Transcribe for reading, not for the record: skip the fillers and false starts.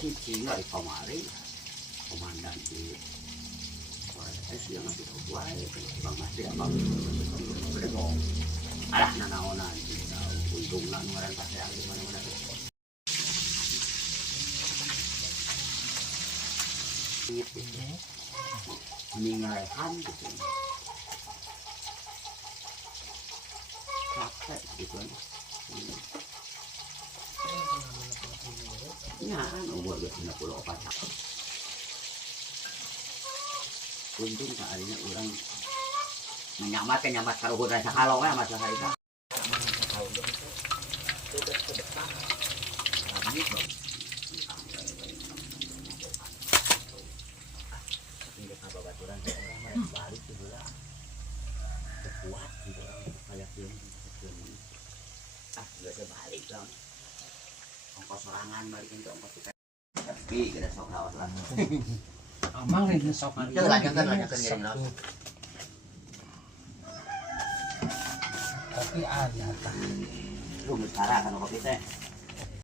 Cici nggak di kamari, komandan di es yang ngasih tahu gua ya, bang Mas dia bang, udah dong, alah nanaonan, untung lah ngeran pas yang di mana-mana. Gitu, meninggalkan gitu, capek gitu kan. Ya, umur 94. Untung kalinya orang nyamat karo udah sakalong ya mas hari itu. Balik tuh lah, kuat gitu orang kayak film gak balik dong. Ongkos sorangan balikin ke ongkos kita. Tapi kita sok rawat lah. Amang ini sok hari. Lanjutkan gini lah. Tapi ada tak. Lu bicara kan kopi teh.